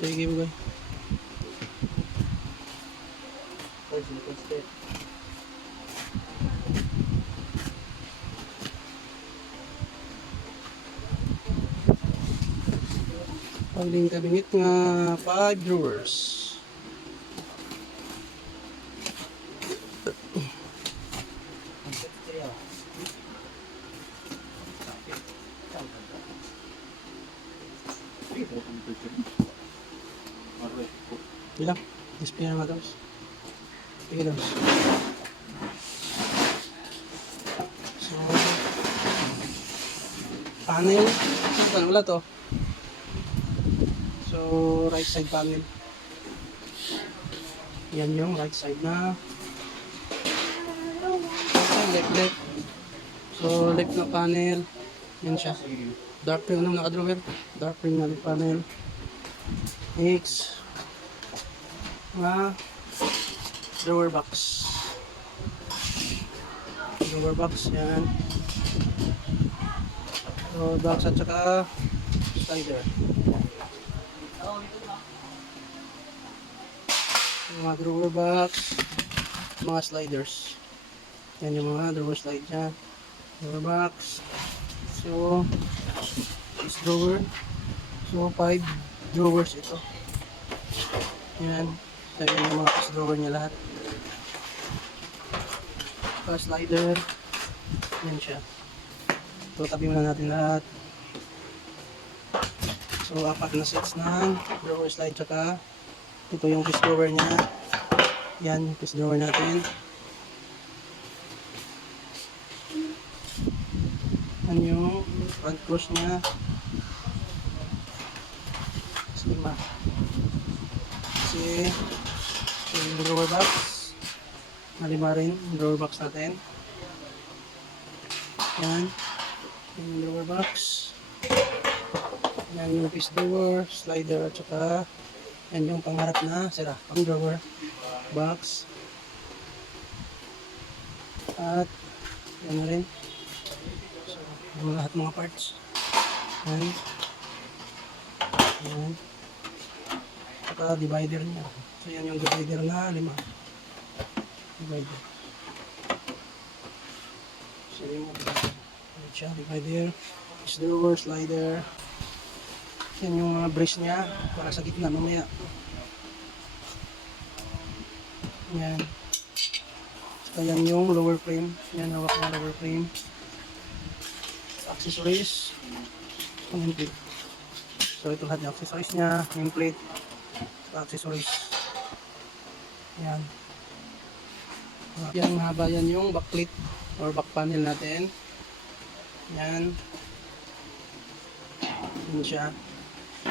Sige, bugay. Pagling cabinet nga 5 drawers. Ilang? Display na mga daws. Sige daws. So, panel. Saan wala to? So, right side panel. Yan yung right side na. Left. So, left na panel. Yan siya. Dark ring ng naka-drawer. Dark ring na panel. Next. Mga drawer box. Drawer box. Yan. Drawer box at saka slider. Mga drawer box, mga sliders. Yan yung mga drawer slide niya. Drawer box. So, this drawer. So, 5 drawers ito. Yan. So, yan yung mga drawer niya lahat. Saka slider. Yan siya. So, tabi muna natin lahat. So, 4 na sets ng drawer slide. Saka, ito yung piece drawer niya. Yan, piece drawer natin. Yan yung front close niya. Lima. Kasi yung drawer box. Malima rin yung drawer box natin. Yan. Yung drawer box. Yan yung piece drawer, slider, at saka yan yung pangharap na sira, pang drawer box. At yan na rin. So, yung lahat mga parts. Yan. Yan. Saka divider niya. So yan yung divider na 5. Divider. So yung divider. Is drawer, slider. Yan yung mga brace niya para sa gitna mamaya. Yan. Saka yan yung lower frame. Yan, hawak na lower frame. Accessories. Nameplate. So ito lahat yung accessories niya. Nameplate. Accessories. Yan. Yan, mahaba yan yung backplate or back panel natin. Yan. Yan siya.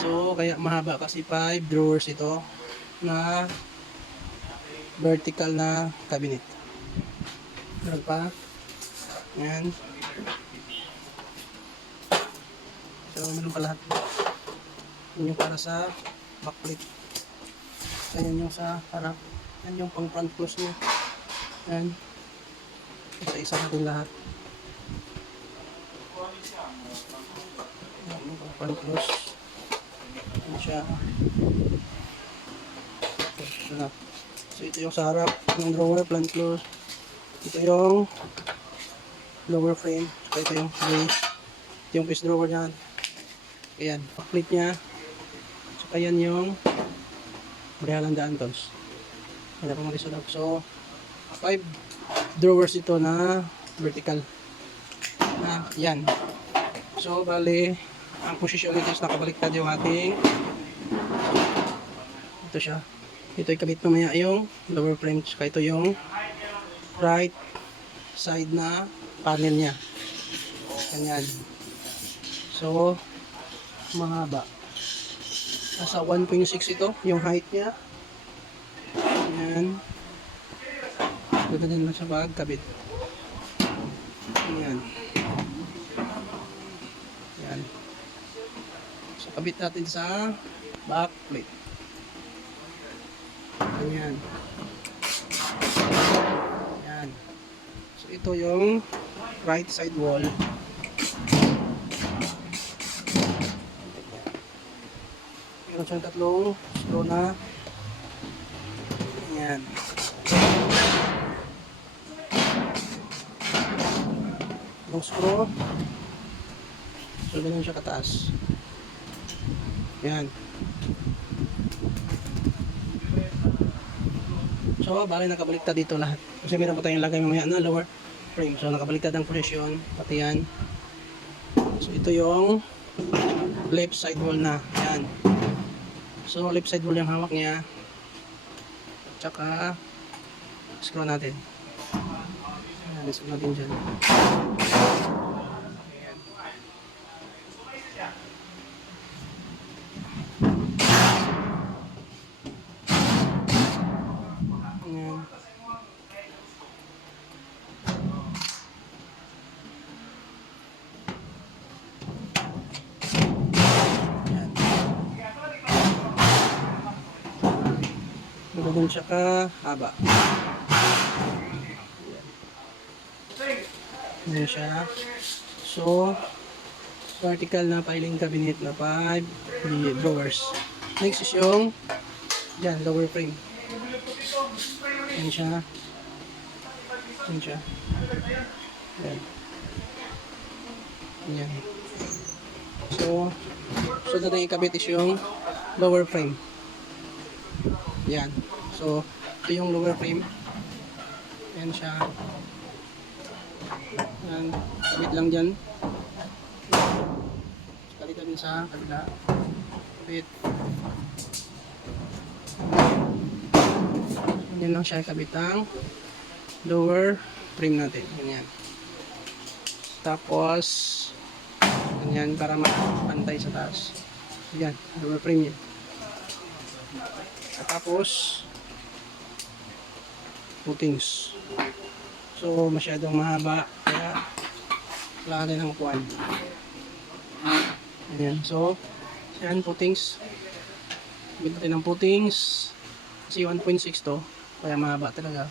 So, kaya mahaba kasi 5 drawers ito na vertical na cabinet. Meron pa. Yan. So, meron pa lahat. Yan yung para sa backplate. Yan yung sa harap. Yan yung pang front close niya. Yan. Isa-isa natin lahat. Yan yung pang front close. Yan siya. So ito yung sa harap ng drawer, front close. Ito yung lower frame. So ito yung base. Ito yung piece drawer niyan. Ayan, backplate niya. So ayan yung barihalang daan tools. Ayan po mga lisunod. So 5 drawers ito na vertical. Yan. So bali ang posisyon nito is nakabaliktad yung ating ito siya. Ito ay kabit mamaya yung lower frame. Kaya ito yung right side na panel niya. Ganyan. So mahaba. Nasa 1.6 ito yung height niya. Yan. Ganda din lang sa pagkabit. Yan. Yan. So, kabit natin sa back plate. Yan. Yan. So, ito yung right side wall. Meron Meron siyang tatlong screw na. Ayan. Yung screw. So, ganun siya kataas. Ayan. So, bali nakabaliktad dito lahat. Kasi meron pa tayong lagay mamaya na lower frame. So, nakabaliktad ang position. Pati yan. So, ito yung left side wall na. Ayan. So, left side wall yung hawak niya. At saka, screw natin. Ayan, screw natin dyan. Ayan. Ganun siya kahaba. Ganun siya. So, vertical na filing cabinet na 5 drawers. Next is yung dyan, lower frame. Yan siya. Yan siya. Yan. Yan. So, na ikabit is yung lower frame. Yan. So, ito yung lower frame. Yan siya. Yan. Kabit lang dyan. Kabit din sa kabila. Kabit. Yan lang siya kabit ang lower frame natin. Yan. Tapos, yan para mapantay sa taas. Yan. Lower frame yan. At tapos, footings. So, masyadong mahaba. Kaya, wala natin ang upuan. Ayan. So, yan, footings. Bigyan natin ng footings. Kasi 1.6 to. Kaya mahaba talaga.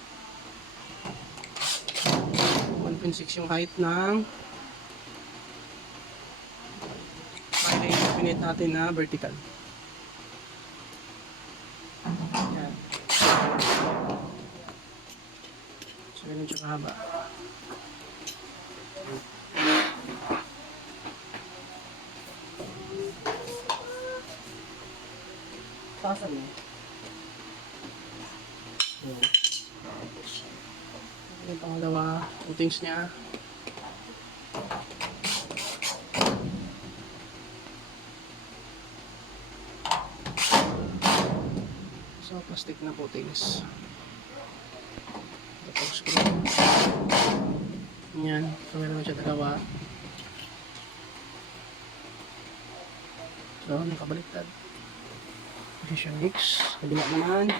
1.6 yung height ng filing cabinet natin na vertical. Yan. So, ganun siya kahaba. Tasan mo. Yung pangalawa, footings niya. So, plastic na footings. Tapos screw. Yan. So, meron siya dalawa. So, nakabaliktad. Position X. Kabila naman.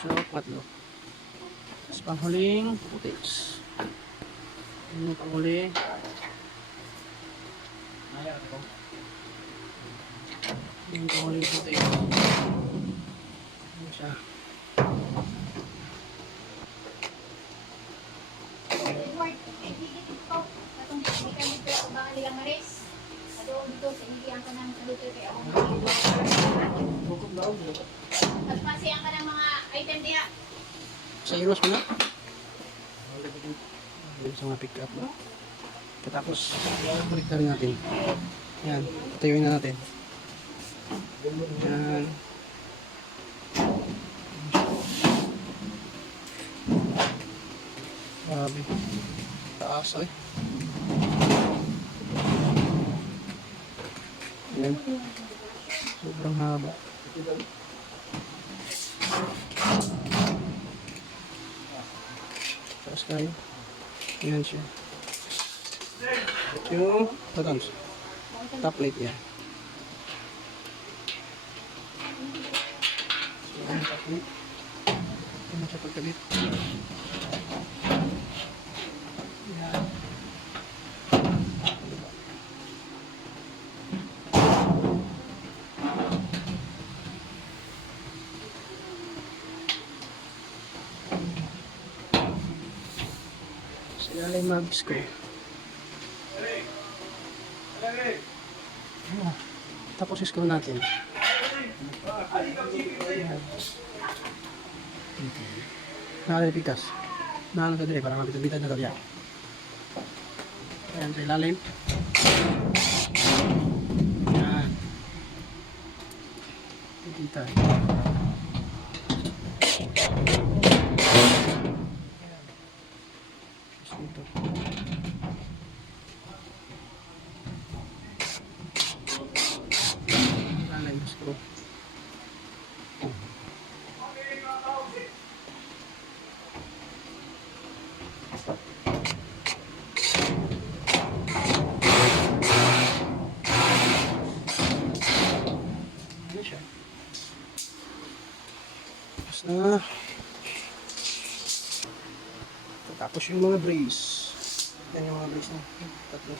So, patlo. Tapos panghuling footings. Yung panghuli. Yung panghuling footings. Ano siya? Pagpasiyan ka ng mga item diha. Sa euros mo na? Sa mga pick up. Tapos, balik na rin natin. Yan, patayuin na natin. Yan. Grabe. Taas eh. Yan. Sobrang haba. Taas tayo. Yan siya. Yung tatams. Top plate yan. So, yung top plate. sa pagkabit. Yan. Sa ilalim mags ko. Ah, tapos screw natin. Nakalipitas. Naano sa dire para mabitan-bitan na kaya. Ayan sa ilalim. Ayan. Bitan. Dito. Ilalim screw. Ano siya? Tapos na. Tapos yung mga brace. Yan yung mga brace na. Tatlo.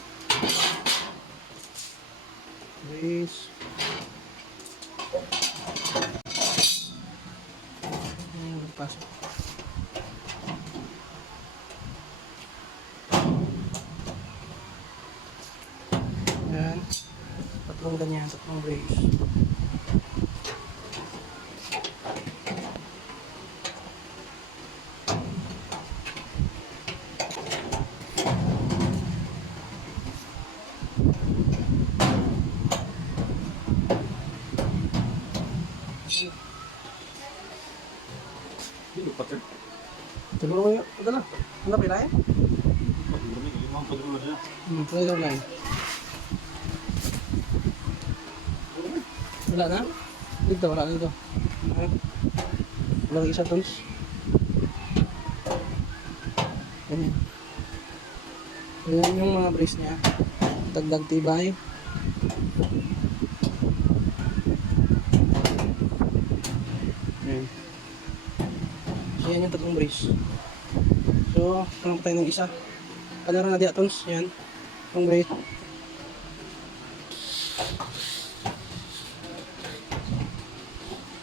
Brace. Yan yung pasok. Yan. Tatlong ganyan. Tatlong brace. Tulungan mo yun. Ito na. Ano pa ilahin? Ito na ilahin. Wala na? Dito, wala na dito. Walang isa tons. Ganyan. Ganyan yung mga brace niya. Dagdag tibay. Ayan. So yan yung tatlong brace. So, parang tayo ng isa. Kanaran na di atons. Yan. Tatlong brace.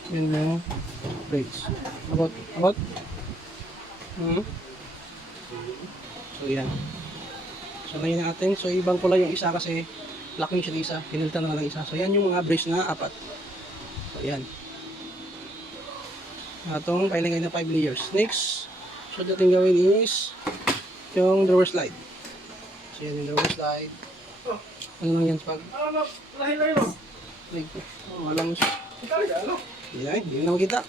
Yan yung brace. About. So yan. So ngayon natin. So ibang kulay yung isa kasi laki siya ng isa. Pinalitan na lang ng isa. So yan yung mga brace na apat. So yan. Atong pailagay na 5 layers. Next, so dating gawin is yung drawer slide. So yan yung drawer slide. Ano lang yan pag? Lahi-lahi no? Walang hindi na makita.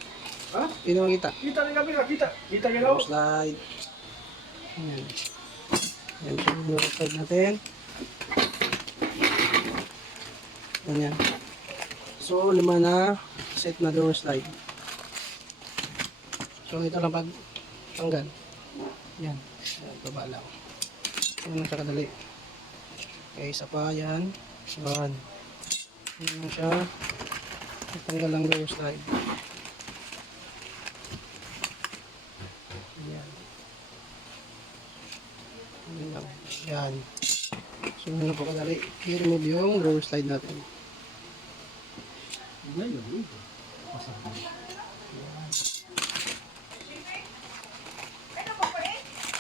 Ha? Hindi na makita. Kita rin kami, kita. Kita rin Drawer ako. slide. Yan. Yan yung drawer slide natin. Ganyan. So 5 na set na drawer slide. So ito lang pag tanggal. Yan. Yan, baba lang. Yan lang siya kadali. Okay, isa pa yan. Yan. Yan lang siya. Tanggal lang drawer slide. Yan. Yan lang. Yan. So ano po kadali. I-remove yung drawer slide natin.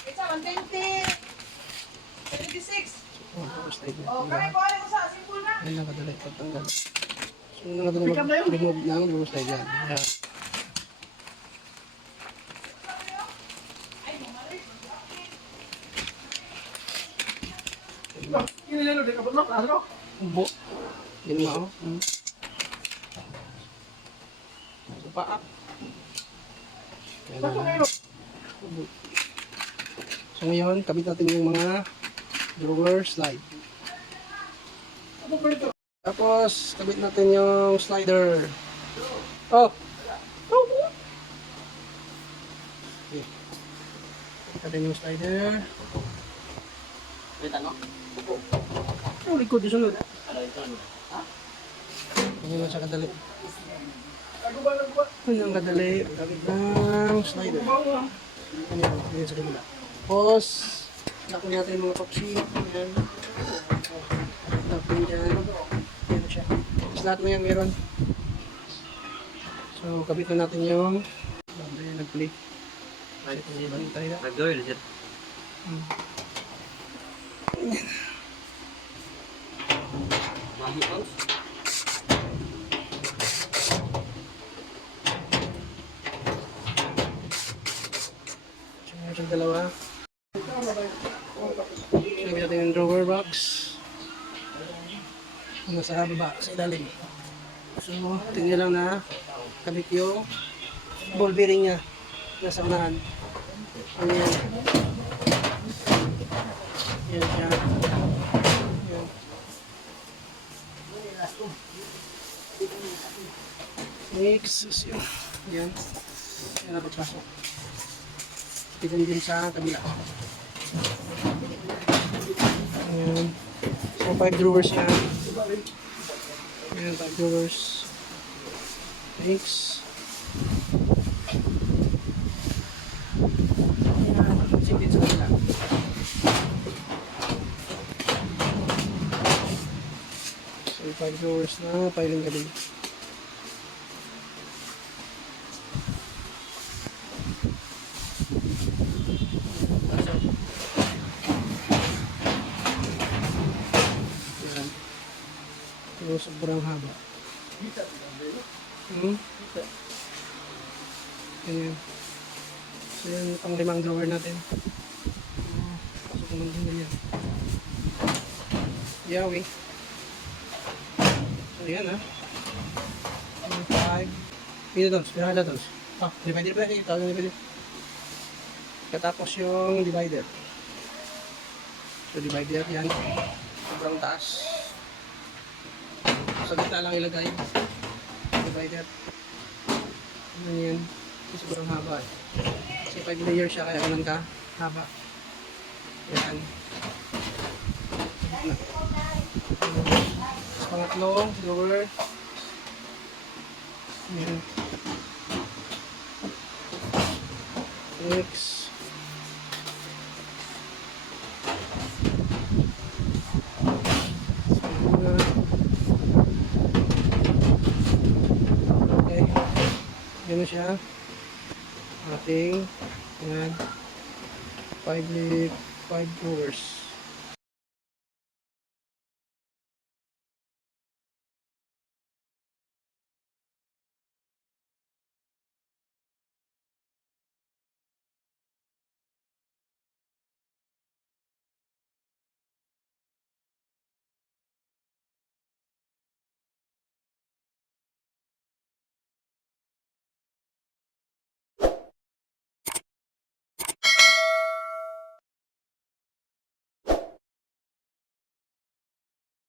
It's 120. 76. Oh, drawer slide Oh, natin. kaya ko alam mo sa simple na. Yan lang kadali. Pagtanggal. So yan lang kadali mag-remove ng drawer slide yan. Yan. Ini lalo, di ka ba? Ano? Ubo. Yan mo. So paak. Yan Bakit na. ngayon? So ngayon, kabit natin yung mga drawer slide. Ano ba ito? Tapos, kabit natin yung slider. Oh! Okay. Kabit yung slider. Oh, likod yung sunod. Ano lang siya kadali. Ako ba, ako ba? Yun ang kadali. Gamit ng slider. Ako ba? Ayan, ayan sa kabila. Tapos, lock natin yung mga popsi. Ayan. Lock din dyan. Ayan siya. Tapos lahat na yan meron. So, kabit na natin yung ayan, nag-play. Bantay na. Nag-oil siya. Mahi ko. Meron siyang dalawa. Lagyan natin yung drawer box. Nasa baba, sa ilalim. So, tingnan lang na kabit yung ball bearing niya. Nasa unahan. Ano yan? Yan siya. Yan. Next is yun. Yan. Yan na pagpasok. Tignan din sa kabila. Ayan. So, 5 drawers yan. Ayan, 5 drawers. Thanks. Ayan, same din sa kabila. So, 5 drawers na, piling ka din. Yan. So, sobrang haba. Ayan. So, yan pang 5 drawer natin. Pasok naman din ganyan. Yawi. So, yan ha. 5. Pino doon? Pino ka doon? Ah, divider pa rin. Ito yung divider. Katapos yung divider. So, divider yan. Sobrang taas. Sa gitna lang ilagay. Divider. Ano yan? Sobrang haba. Kasi 5 layer siya kaya ganun ka haba. Yan. Tapos pangatlong drawer. Yan. Next. Okay. Yan na siya. Ating yan. 5 drawers.